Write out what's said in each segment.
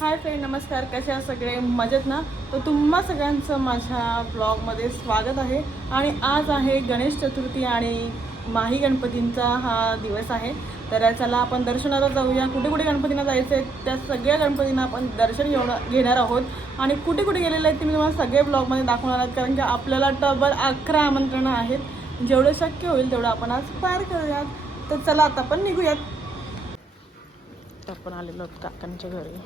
Hi friend, नमस्कार. कसे आहात सगळे? मजेत ना? तर तुम्हा सगळ्यांचं माझ्या ब्लॉगमध्ये स्वागत आहे. आणि आज आहे गणेश चतुर्थी आणि माही गणपतींचा हा दिवस आहे. तर चला आपण दर्शनाला जाऊया. कुठे कुठे गणपतींना जायचं आहे त्या सगळ्या गणपतींना आपण दर्शन घेणार आहोत. आणि कुठे कुठे गेलेले आहेत ते मी तुम्हाला सगळे ब्लॉगमध्ये दाखवणार आहेत, कारण की आपल्याला टबल 11 आमंत्रणं आहेत. जेवढं शक्य होईल तेवढं आपण आज पार करूयात. तर चला आता आपण निघूयात. आपण आलेलो आहोत काकांच्या घरी.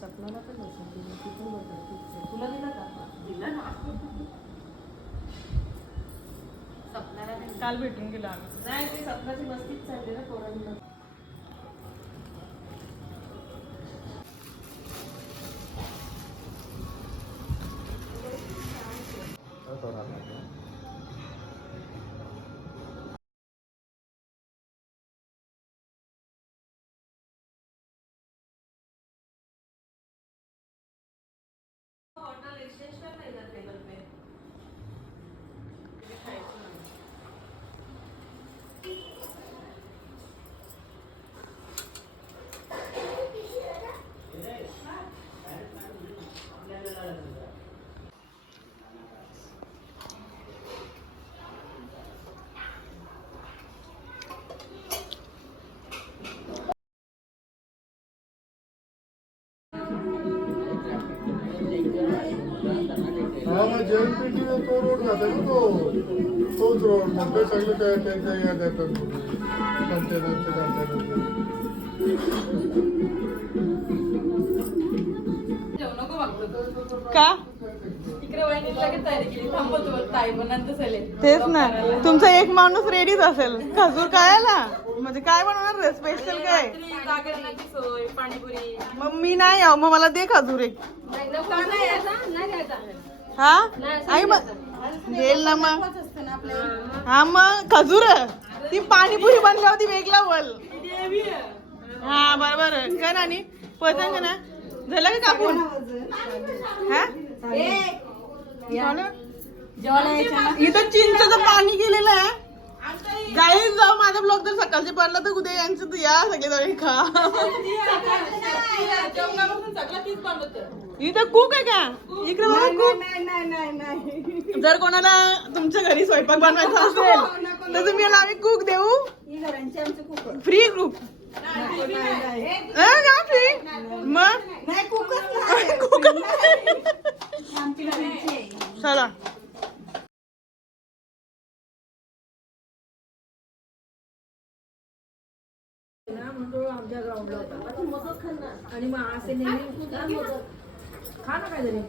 सपनाला पण तुला दिला का? दिला ना. सपनाला काल भेटून गेलो आम्ही. नाही, ते सपनाची मस्तीच चालली ना पोरांना. हाँ जैन पेटी में तो रोड जाता है तो तोच रोड मध्ये सगळं काय त्यांच्या याद येतात कंटेनरचे का? तेच ना, तुमचा एक माणूस रेडीच असेल. खजूर खायला म्हणजे काय बनवणार स्पेशल काय? मग मी नाही आहो, मग मला दे खजूर एक. हा आई मग देईल ना मग. हा मग खजूर ती पाणीपुरी बनली होती वेगळा बोल. हा बरोबर काय नानी पतंग ना झालं का कापून? हा इथं चिंचचं पाणी गेलेलं आहे. गाई जाऊ माझा ब्लॉग तर सकाळचे पडला तर उद्या यांचं तर या सगळे जण खा. इथं कुक आहे का? इकडे बघा कुक. जर कोणाला तुमच्या घरी स्वयंपाक बनवायचा असेल तर तुम्ही आम्ही कुक देऊ. Free cook. मग चला आमच्या ग्राउंडला होता आणि मग असे नेहमी खा ना काय तरी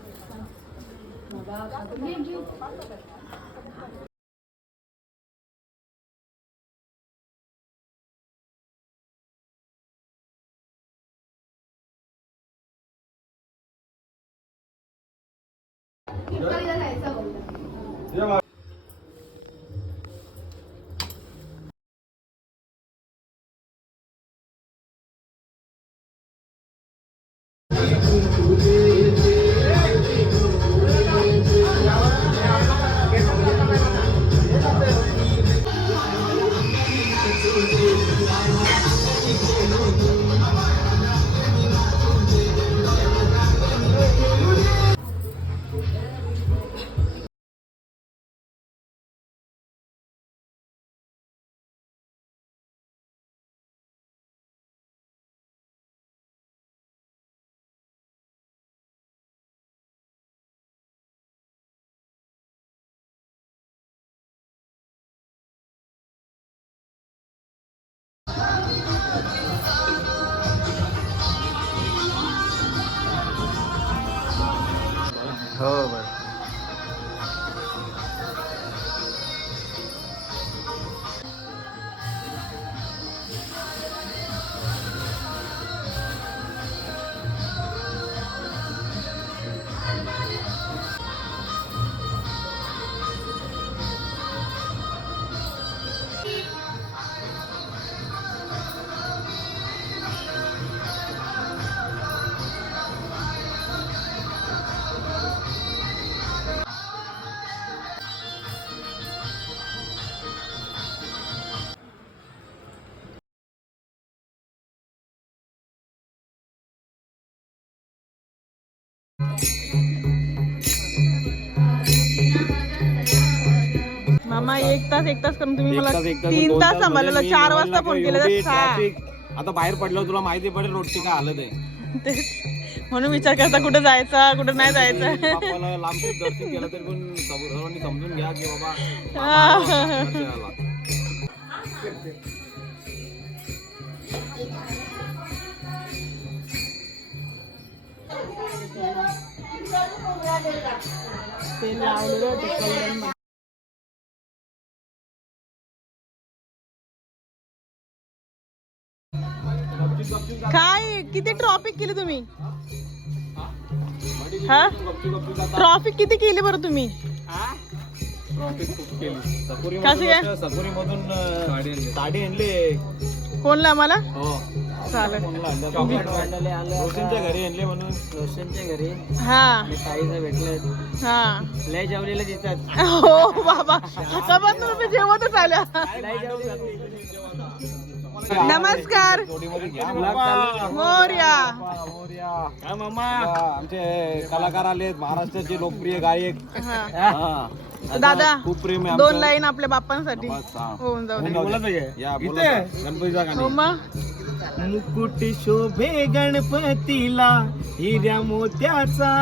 हो बरं. मामा एक तास करून तुम्ही मला एक तास 3 दोन तास तास सांभाळलं म्हणजे मी 4 मोबाईल वाजता फोन लागलो, केलेला एवढी 6. traffic. आता बाहेर पडलो तुला माहिती पडेल रोडची काय हालत आहे. तेच म्हणून विचार करता कुठं जायचं कुठं नाही जायचं. बाप्पाला लांबच दर्शन केलं तरी पण सर्वांनी समजून घ्या की बाबा हा. दर्शनाला. ते लावलेलं होतं कल्याण. काय किती ट्रॉफिक केली तुम्ही? हा ट्रॉफिक किती केली बरं तुम्ही? कशी काय? सकुरी मधून साडी आणली. कोणला आम्हाला? हो चालेल. रोशनच्या घरी आणले म्हणून. रोशनच्या घरी हा ताईचं भेटलं हा. लय जेवलेलं दिसतात. हो बाबा सकाळपासून तुम्ही जेवतच आल्या. नमस्कार मोरया. काय मामा आमचे कलाकार आले महाराष्ट्राचे लोकप्रिय गायक. हा. हा. दादा खूप प्रेम आहे 2 आमचं. लाईन आपल्या बाप्पांसाठी बस, हा. होऊन जाऊ दे. या बोला गणपतीचा हो गाणी. मग मुकुट शोभे गणपतीला हिऱ्या मोत्याचा.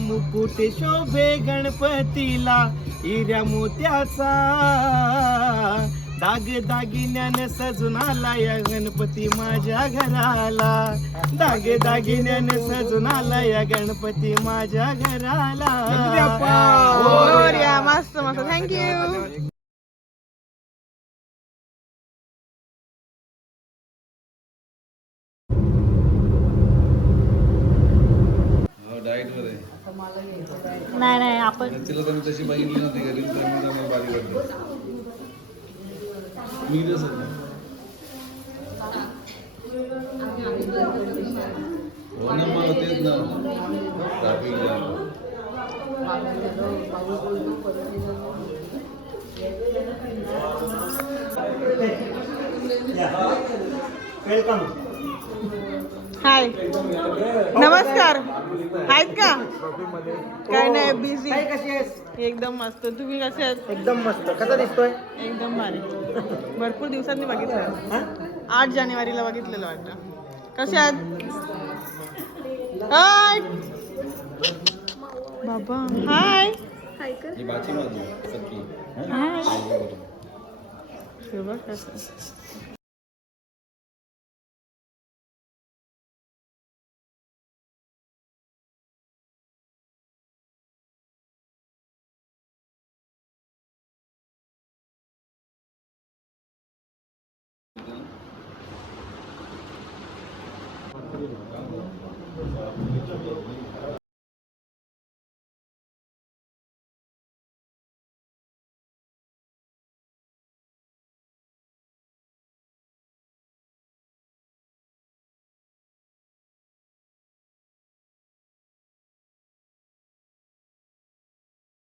मुकुट शोभे गणपतीला हिऱ्या मोत्याचा. दाग दागिन्याने सजून आला या गणपती माझ्या घराला. दाग दागिन्याने सजून आला या गणपती माझ्या घराला. मोरया. मस्त मस्त थँक्यू. नाही नाही आपण तिला तर मी तशी बघितली नव्हती घरी तर मी जमा बारीक करतो. मी कसं हो ना मग तेच ना ट्रॅफिक जाम. हाय नमस्कार. आहेत का? काय नाही बिझी. कशी आहेस? एकदम मस्त. तुम्ही कसे आहेत? एकदम मस्त. कसा दिसतोय? एकदम भारी. भरपूर दिवसांनी बघितलं. 8 जानेवारीला बघितलेलं वाटतं. कसे आहात? हाय बाबा. हाय ही बाची माझी सख्खी. हाय. बघ कसं.